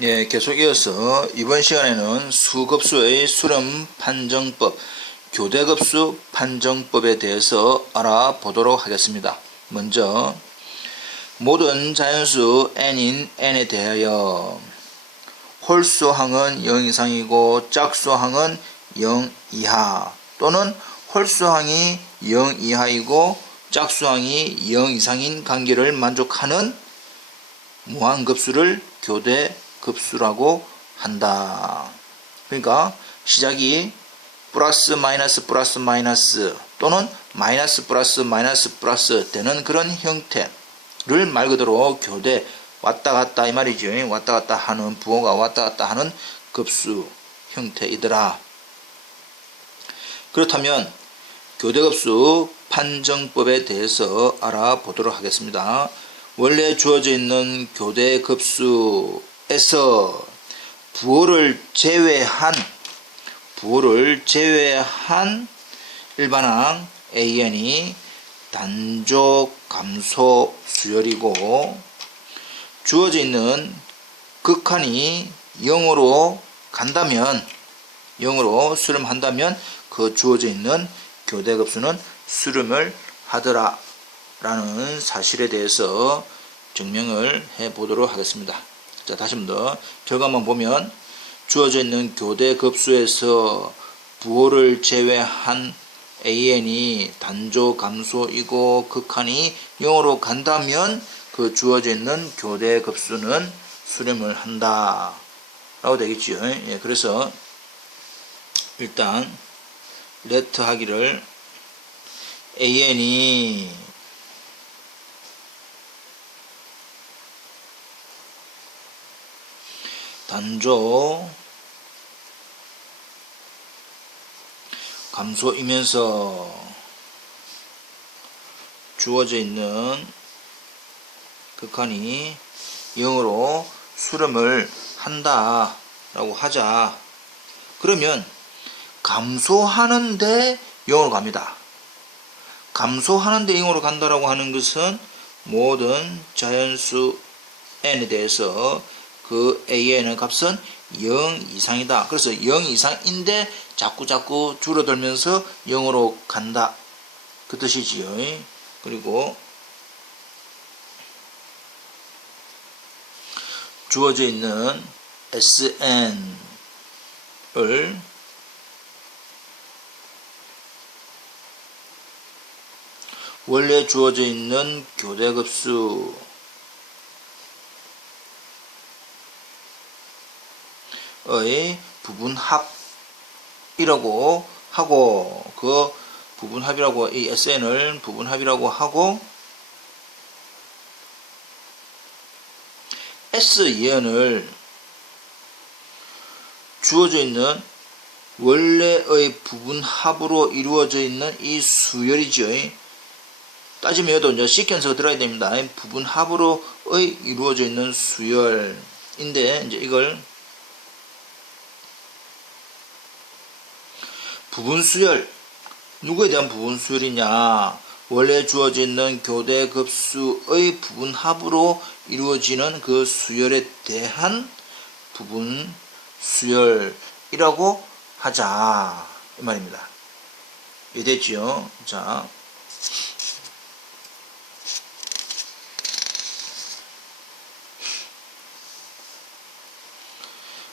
예, 계속 이어서 이번 시간에는 수급수의 수렴 판정법, 교대급수 판정법에 대해서 알아보도록 하겠습니다. 먼저 모든 자연수 n인 n에 대하여 홀수항은 0 이상이고 짝수항은 0 이하 또는 홀수항이 0 이하이고 짝수항이 0 이상인 관계를 만족하는 무한급수를 교대급수라고 한다. 그러니까 시작이 플러스 마이너스 플러스 마이너스 또는 마이너스 플러스 마이너스 플러스 되는 그런 형태를 말 그대로 교대 왔다 갔다 이 말이죠. 왔다 갔다 하는 부호가 왔다 갔다 하는 급수 형태이더라. 그렇다면 교대급수 판정법에 대해서 알아보도록 하겠습니다. 원래 주어져 있는 교대급수에서 부호를 제외한 일반항 AN이 단조 감소 수열이고 주어져 있는 극한이 0으로 간다면 0으로 수렴한다면 그 주어져 있는 교대급수는 수렴을 하더라 라는 사실에 대해서 증명을 해 보도록 하겠습니다. 자, 다시 한 번 더 결과만 보면 주어져 있는 교대급수에서 부호를 제외한 AN이 단조 감소이고 극한이 0으로 간다면 그 주어져 있는 교대급수는 수렴을 한다 라고 되겠죠. 예, 그래서 일단 레트 하기를 AN이 단조 감소이면서 주어져 있는 극한이 0으로 수렴을 한다 라고 하자. 그러면 감소하는데 0으로 갑니다. 감소하는데 0으로 간다라고 하는 것은 모든 자연수 n에 대해서 그 AN의 값은 0 이상이다. 그래서 0 이상인데 자꾸 줄어들면서 0으로 간다. 그 뜻이지요. 그리고 주어져 있는 SN을 원래 주어져 있는 교대급수의 부분합이라고 하고 그 부분합이라고 이 SN을 부분합이라고 하고 S2n을 주어져 있는 원래의 부분합으로 이루어져 있는 이 수열이죠. 따지면 여도 이제 시퀀스가 들어야 됩니다. 부분합으로의 이루어져 있는 수열인데 이제 이걸 부분수열, 누구에 대한 부분수열이냐? 원래 주어져 있는 교대급수의 부분합으로 이루어지는 그 수열에 대한 부분수열이라고 하자 이 말입니다. 이해됐지요? 자,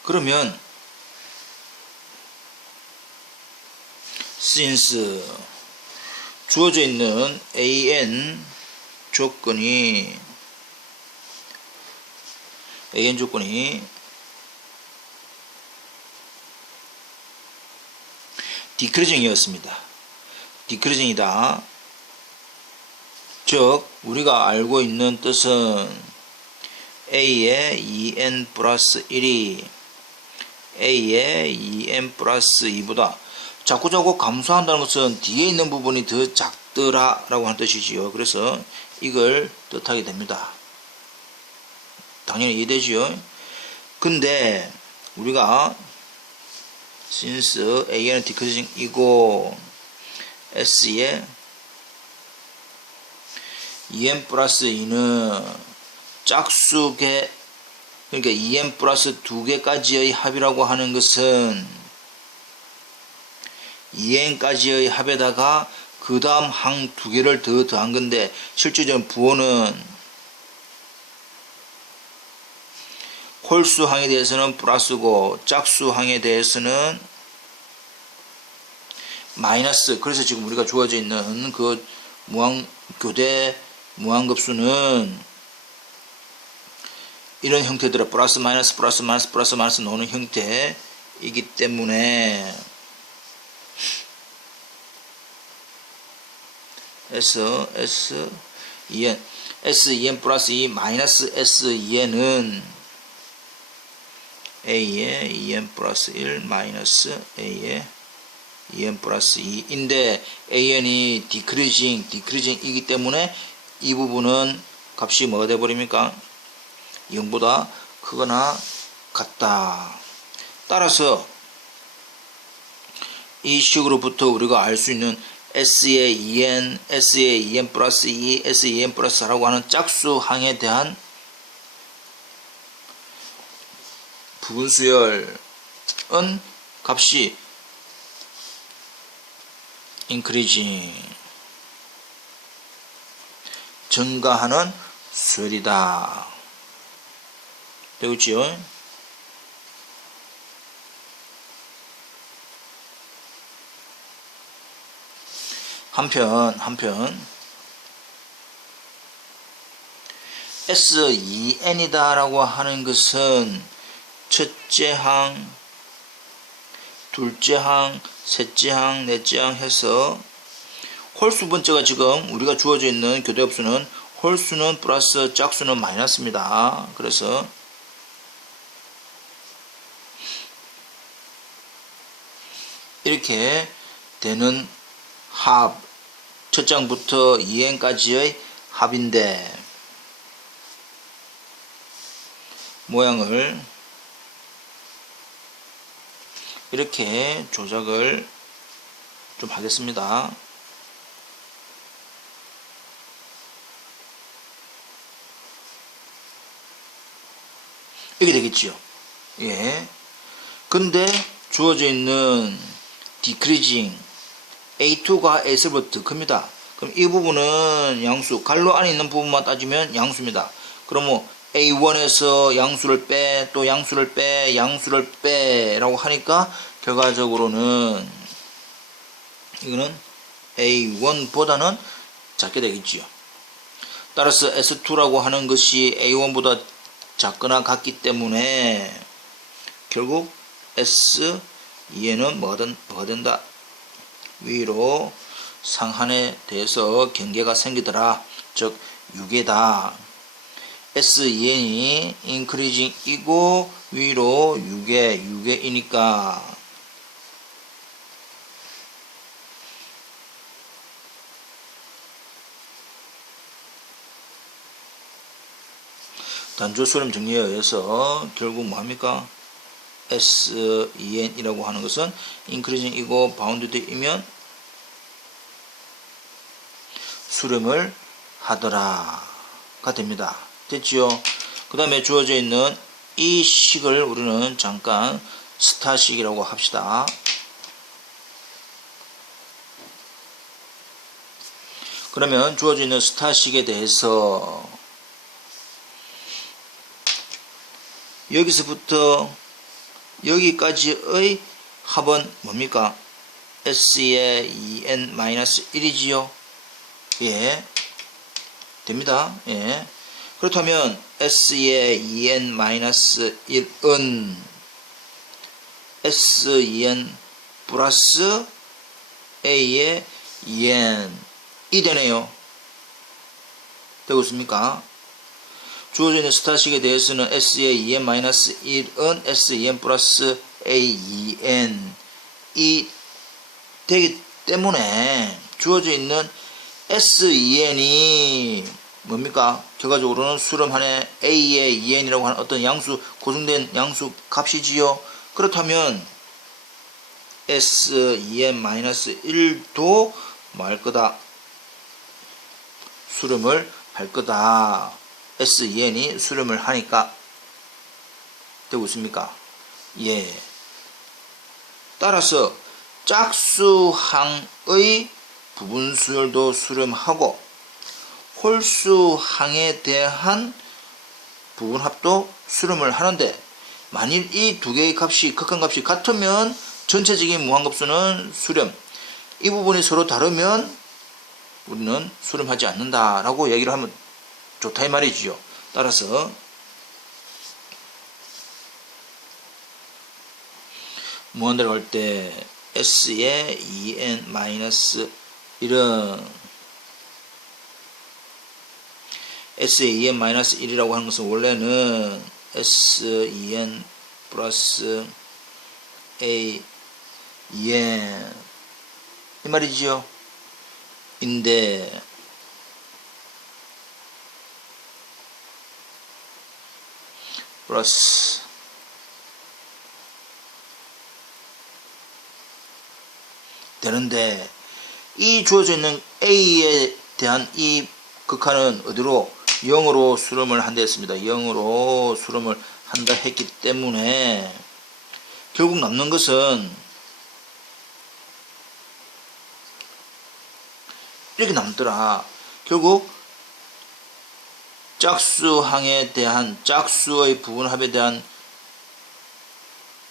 그러면 since 주어져 있는 AN 조건이 디크리징이었습니다. 디크리징이다. 즉 우리가 알고 있는 뜻은 A의 2n 플러스 1이 A의 2n 플러스 2보다 자꾸 감소한다는 것은 뒤에 있는 부분이 더 작더라 라고 하는 뜻이지요. 그래서 이걸 뜻하게 됩니다. 당연히 이해되지요. 근데 우리가 since AN은 decreasing이고 S의 2n 플러스 2는 짝수계 그러니까 2n 플러스 2개까지의 합이라고 하는 것은 2n까지의 합에다가 그 다음 항 2개를 더 더한 건데, 실질적인 부호는 홀수항에 대해서는 플러스고 짝수항에 대해서는 마이너스. 그래서 지금 우리가 주어져 있는 그 교대 무한급수는 이런 형태들의 플러스 마이너스 플러스 마이너스 플러스 마이너스 노는 형태이기 때문에 S2n 플러스 2 마이너스 S2n은 A의 2n 플러스 1 마이너스 A의 2n 플러스 2인데 AN이 디크리징이기 때문에 이 부분은 값이 뭐가 되어버립니까? 0보다 크거나 같다. 따라서 이 식으로부터 우리가 알 수 있는 S의 2n, S의 2n 플러스 2, S의 2n 플러스 4라고 하는 짝수항에 대한 부분수열은 값이 increasing 증가하는 수열이다. 되겠지요? 한편 S2n이다 라고 하는 것은 첫째 항, 둘째 항, 셋째 항, 넷째 항 해서 홀수 번째가 지금 우리가 주어져 있는 교대합수는 홀수는 플러스 짝수는 마이너스입니다. 그래서 이렇게 되는 합, 첫 장부터 2n까지의 합인데 모양을 이렇게 조작을 좀 하겠습니다. 이렇게 되겠지요. 예. 근데 주어져 있는 decreasing A2가 A3보다 더 큽니다. 그럼 이 부분은 양수, 갈로 안에 있는 부분만 따지면 양수입니다. 그러면 A1에서 양수를 빼, 또 양수를 빼, 양수를 빼라고 하니까 결과적으로는 이거는 A1보다는 작게 되겠지요. 따라서 S2라고 하는 것이 A1보다 작거나 같기 때문에 결국 S2에는 뭐가 된다? 위로 상한에 대해서 경계가 생기더라. 즉 유계다. S2n이 increasing이고 위로 유계이니까 단조수렴 정리에 의해서 결국 뭐합니까? S2n이라고 하는 것은 increasing이고 bounded이면 수렴을 하더라가 됩니다. 됐지요? 그 다음에 주어져 있는 이 식을 우리는 잠깐 스타식이라고 합시다. 그러면 주어져 있는 스타식에 대해서 여기서부터 여기까지의 합은 뭡니까? S의 2n-1이지요. 예. 됩니다. 예. 그렇다면 S의 2n-1은 S2n 플러스 A의 2n이 되네요. 되고 있습니까? 주어져 있는 스타식에 대해서는 S의 2n-1은 S2n 플러스 A2n이 되기 때문에 주어져 있는 S2n이 뭡니까? 결과적으로는 수렴한의 A의 2n이라고 하는 어떤 양수, 고정된 양수 값이지요. 그렇다면 S2n-1도 뭐 할 거다? 수렴을 할 거다. S2n이 수렴을 하니까 되고 있습니까? 예. 따라서 짝수항의 부분수열도 수렴하고 홀수항에 대한 부분합도 수렴을 하는데, 만일 이 두 개의 값이 극한값이 같으면 전체적인 무한급수는 수렴, 이 부분이 서로 다르면 우리는 수렴하지 않는다라고 얘기를 하면 좋다 이 말이지요. 따라서 무한대로 할 때 S에 2n-1은 S의 2n-1이라고 하는 것은 원래는 S2n 플러스 A 2n 이 말이지요. 인데 플러스 되는데, 이 주어져 있는 A에 대한 이 극한은 어디로? 0으로 수렴을 한다 했습니다. 0으로 수렴을 한다 했기 때문에 결국 남는 것은 이렇게 남더라. 결국 짝수항에 대한 짝수의 부분합에 대한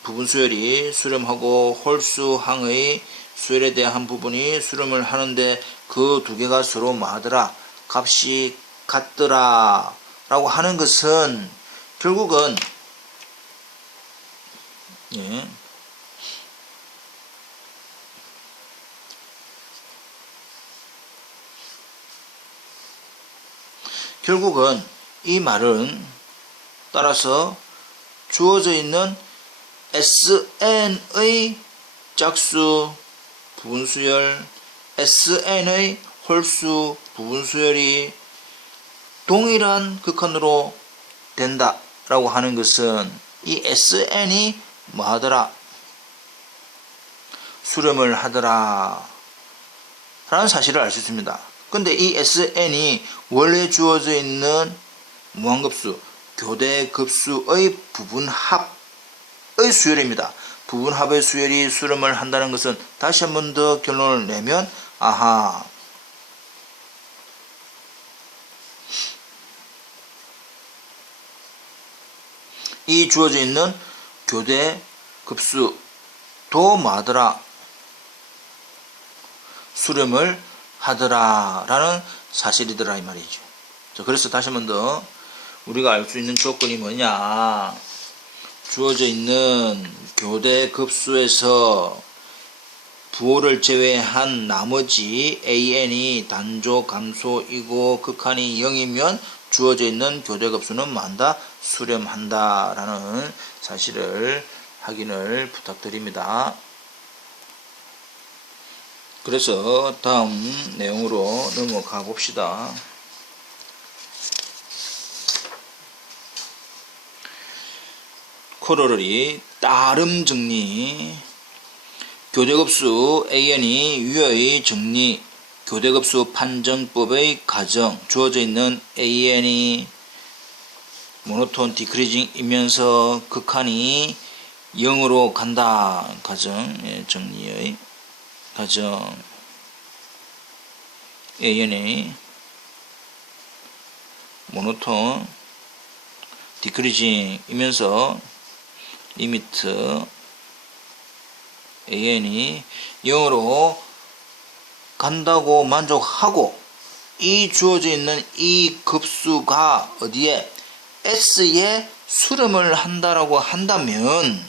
부분수열이 수렴하고 홀수항의 수열에 대한 부분이 수렴을 하는데 그 두 개가 서로 뭐하더라? 값이 같더라 라고 하는 것은 결국은 결국은 이 말은 따라서 주어져 있는 Sn의 짝수 부분수열, Sn의 홀수 부분수열이 동일한 극한으로 된다 라고 하는 것은 이 Sn이 뭐하더라? 수렴을 하더라 라는 사실을 알 수 있습니다. 근데 이 Sn이 원래 주어져 있는 무한급수, 교대급수의 부분합의 수열입니다. 부분합의 수열이 수렴을 한다는 것은 다시 한 번 더 결론을 내면, 아하, 이 주어져 있는 교대급수도 뭐하더라? 수렴을 하더라 라는 사실이더라 이 말이죠. 자, 그래서 다시 한 번 더 우리가 알 수 있는 조건이 뭐냐, 주어져 있는 교대급수에서 부호를 제외한 나머지 an이 단조 감소이고 극한이 0이면 주어져 있는 교대급수는 뭐한다? 수렴한다 라는 사실을 확인을 부탁드립니다. 그래서 다음 내용으로 넘어가 봅시다. 코러러리 따름 정리, 교대급수 an이 유의 정리, 교대급수 판정법의 가정, 주어져 있는 an이 모노톤 디크리징이면서 극한이 0으로 간다 가정, 정리의 가정 an이 모노톤 디크리징이면서 리미트 an이 0으로 간다고 만족하고, 이 주어져 있는 이 급수가 어디에? S에 수렴을 한다라고 한다면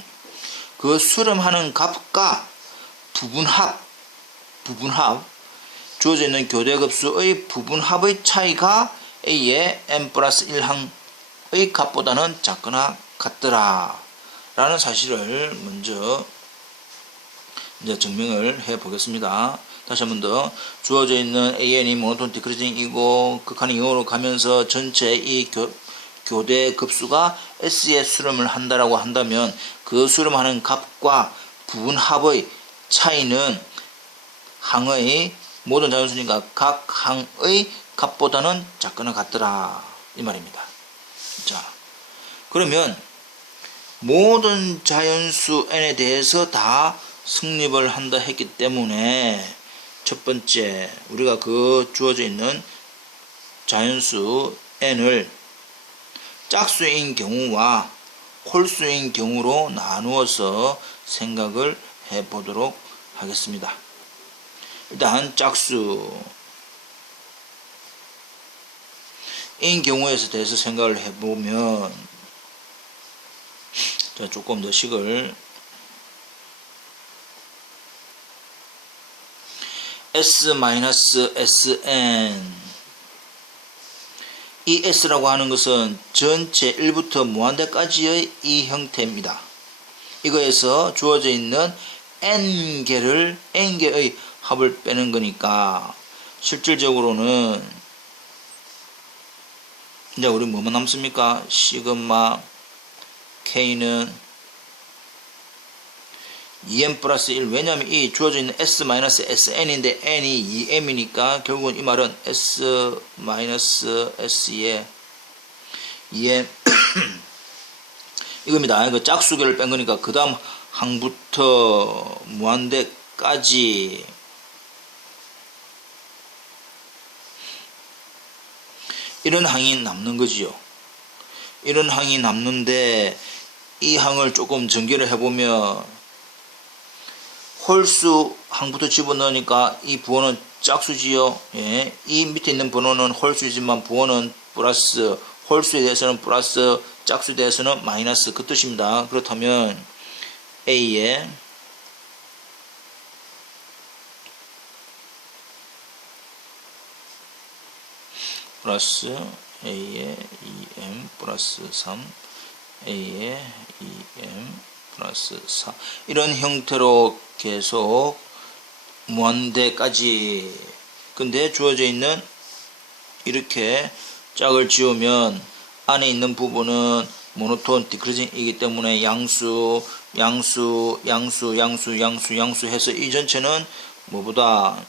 그 수렴하는 값과 부분합 주어져 있는 교대급수의 부분합의 차이가 A의 n 플러스 1항의 값보다는 작거나 같더라 라는 사실을 먼저 이제 증명을 해 보겠습니다. 다시 한 번 더, 주어져 있는 an이 모노톤 디크리징이고 극한이 0으로 가면서 전체 이 교대 급수가 S에 수렴을 한다라고 한다면 그 수렴하는 값과 부분합의 차이는 항의 모든 자연수니까 각 항의 값보다는 작거나 같더라 이 말입니다. 자, 그러면 모든 자연수 n에 대해서 다 성립을 한다 했기 때문에 첫 번째 우리가 그 주어져 있는 자연수 n을 짝수인 경우와 홀수인 경우로 나누어서 생각을 해 보도록 하겠습니다. 일단 짝수인 경우에 대해서 생각을 해보면, 자, 조금 더 식을 S-Sn, 이 S라고 하는 것은 전체 1부터 무한대까지의 이 형태입니다. 이거에서 주어져 있는 n개의 합을 빼는 거니까 실질적으로는 이제 우리 뭐만 남습니까? 시그마 K는 2m 플러스 1. 왜냐하면 이 주어져 있는 S-SN인데 n이 2m이니까 결국은 이 말은 S-S의 2m 이겁니다. 이거 짝수계를 뺀 거니까 그 다음 항부터 무한대까지 이런 항이 남는 거지요. 이런 항이 남는데 이 항을 조금 전개를 해보면 홀수 항부터 집어넣으니까 이 부호는 짝수지요. 예. 이 밑에 있는 번호는 홀수이지만 부호는 플러스, 홀수에 대해서는 플러스, 짝수에 대해서는 마이너스, 그 뜻입니다. 그렇다면 A에 플러스 A에 2m 플러스 3 A에 2m 플러스 4 이런 형태로 계속 무한대까지. 근데 주어져 있는 이렇게 짝을 지우면 안에 있는 부분은 모노톤 디크리징이기 때문에 양수 해서 이 전체는 뭐보다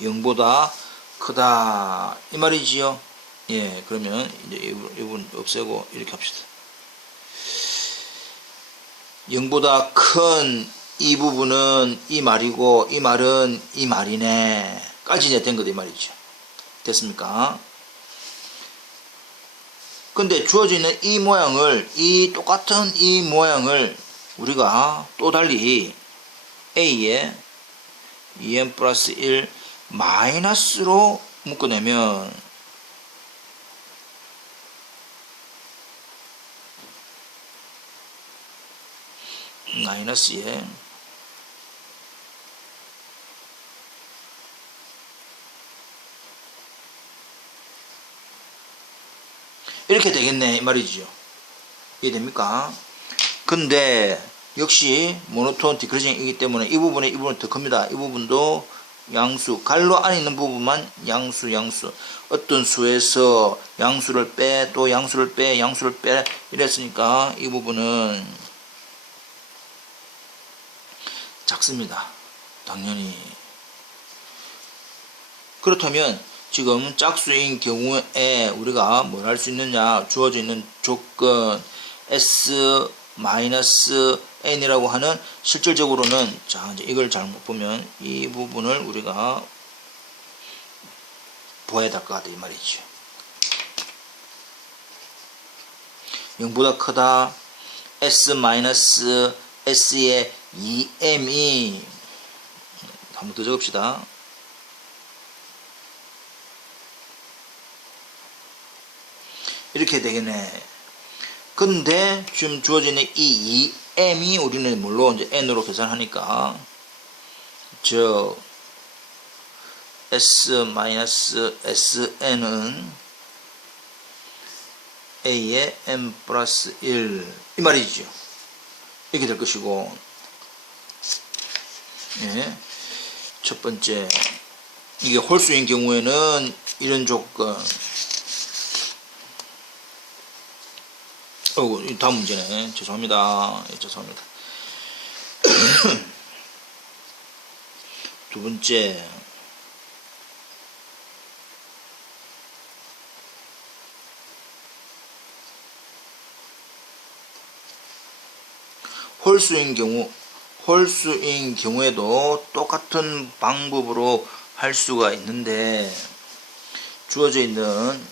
0보다 크다 이 말이지요. 예, 그러면 이제 이 부분 없애고 이렇게 합시다. 0보다 큰 이 부분은 이 말이고 이 말은 이 말이네 까지 이제 된 거다 이 말이죠. 됐습니까? 근데 주어져 있는 이 모양을, 이 똑같은 이 모양을 우리가 또 달리 A에 2m 플러스 1 마이너스로 묶어내면 마이너스에 이렇게 되겠네 이 말이죠. 이해됩니까? 근데 역시 모노톤 디크리징이기 때문에 이 부분은 더 큽니다. 이 부분도 양수, 갈로 안에 있는 부분만 양수 어떤 수에서 양수를 빼 또 양수를 빼 이랬으니까 이 부분은 작습니다. 당연히. 그렇다면 지금 짝수인 경우에 우리가 뭘 할 수 있느냐, 주어져 있는 조건 S-N이라고 하는 실질적으로는, 자, 이제 이걸 잘못 보면 이 부분을 우리가 보아야 될 것 같다 이 말이죠. 0보다 크다 S-S의 2m이 한번 더 적읍시다. 이렇게 되겠네. 근데 지금 주어지는 이 2m이 우리는 물론 이제 n으로 계산하니까 즉 S-Sn은 A의 m 플러스 1 이 말이죠. 이렇게 될 것이고, 예. 첫 번째 이게 홀수인 경우에는 이런 조건. 다음 문제네. 죄송합니다. 죄송합니다. 두 번째, 홀수인 경우에도 똑같은 방법으로 할 수가 있는데, 주어져 있는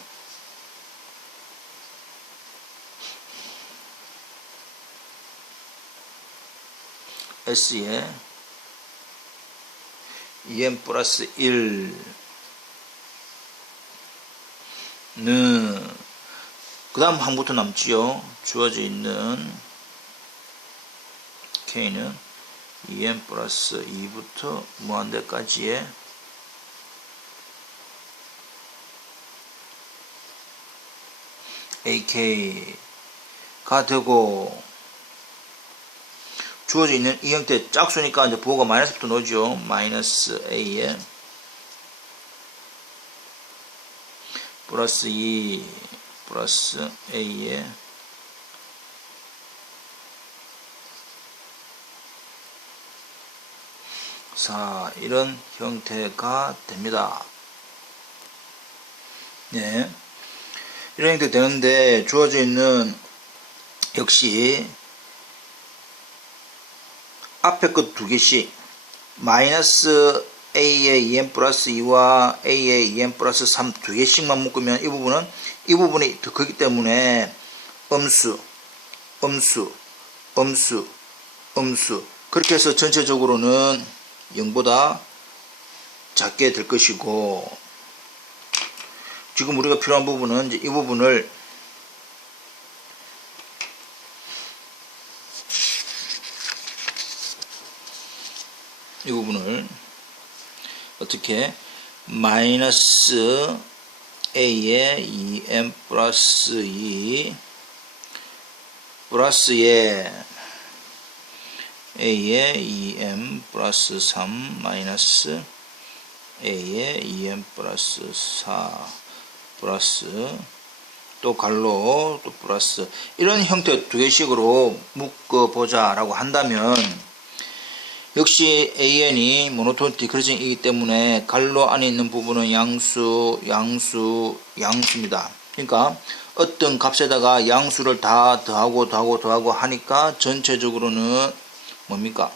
S에 2n 플러스 1는 그 다음 항부터 남지요. 주어져 있는 K는 2n 플러스 2부터 무한대까지의 AK가 되고, 주어져 있는 이 형태 짝수니까 이제 부호가 마이너스부터 넣어죠. 마이너스 A에 플러스 2 플러스 A에 이런 형태가 됩니다. 네. 이런 형태 되는데, 주어져 있는 역시 앞에 것 두 개씩 마이너스 A의 2n 플러스 2와 A의 2n 플러스 3 두 개씩만 묶으면 이 부분이 더 크기 때문에 음수 그렇게 해서 전체적으로는 0보다 작게 될 것이고, 지금 우리가 필요한 부분은 이제 이 부분을 어떻게 마이너스 A의 2n 플러스 2 플러스에 A의 2n 플러스 3 마이너스 A의 2n 플러스 4 플러스 또 갈로 또 플러스, 이런 형태 두 개씩으로 묶어보자 라고 한다면, 역시 AN이 모노톤 디크리징이기 때문에 갈로 안에 있는 부분은 양수입니다. 그러니까 어떤 값에다가 양수를 다 더하고 하니까 전체적으로는 뭡니까?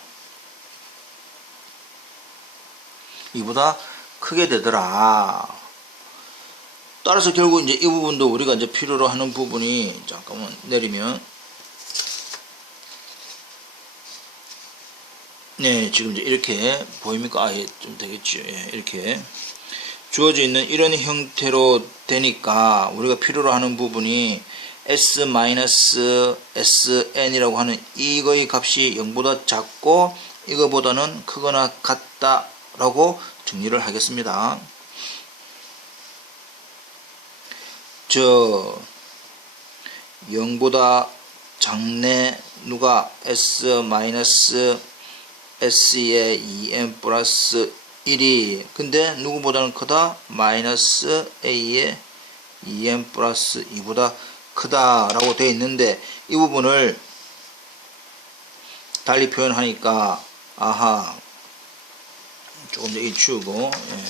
이보다 크게 되더라. 따라서 결국 이제 이 부분도 우리가 이제 필요로 하는 부분이, 잠깐만 내리면, 네, 지금 이제 이렇게 보입니까? 좀 되겠죠. 예, 이렇게 주어져 있는 이런 형태로 되니까 우리가 필요로 하는 부분이 S-SN이라고 하는 이거의 값이 0보다 작고 이거보다는 크거나 같다라고 정리를 하겠습니다. 0보다 작네 누가 S의 2n 플러스 1이, 근데 누구보다는 크다? 마이너스 A의 2n 플러스 2보다 크다 라고 되어 있는데, 이 부분을 달리 표현하니까 조금 더 치우고, 예.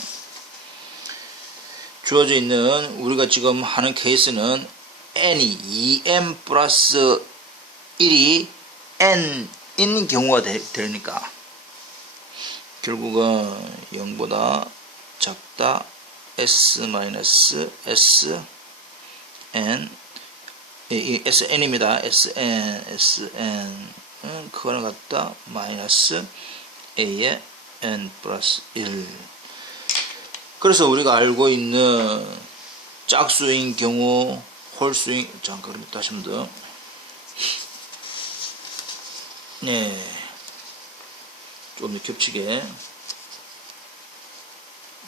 주어져 있는 우리가 지금 하는 케이스는 n이 2n 플러스 1이 n인 경우가 되니까 결국은 0보다 작다 SN입니다. SN은 그거는 같다 마이너스 A의 n 플러스 1. 그래서 우리가 알고 있는 짝수인 경우 홀수인, 잠깐 그럼 다시 한 번 더. 네, 좀 더 겹치게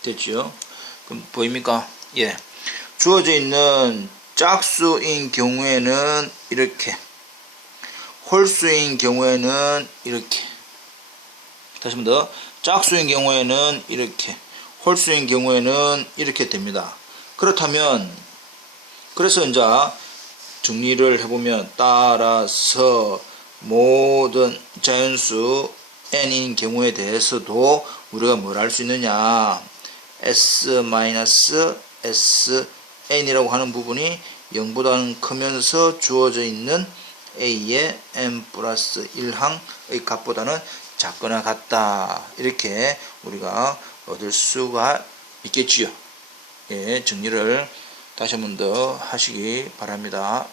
됐죠? 그럼 보입니까? 예, 주어져 있는 짝수인 경우에는 이렇게, 홀수인 경우에는 이렇게, 다시 한 번 더, 짝수인 경우에는 이렇게, 홀수인 경우에는 이렇게 됩니다. 그렇다면, 그래서 이제 정리를 해보면, 따라서 모든 자연수 n인 경우에 대해서도 우리가 뭘 할 수 있느냐, S-SN이라고 하는 부분이 0보다는 크면서 주어져 있는 a의 n 플러스 1항의 값보다는 작거나 같다. 이렇게 우리가 얻을 수가 있겠지요. 예, 정리를 다시 한 번 더 하시기 바랍니다.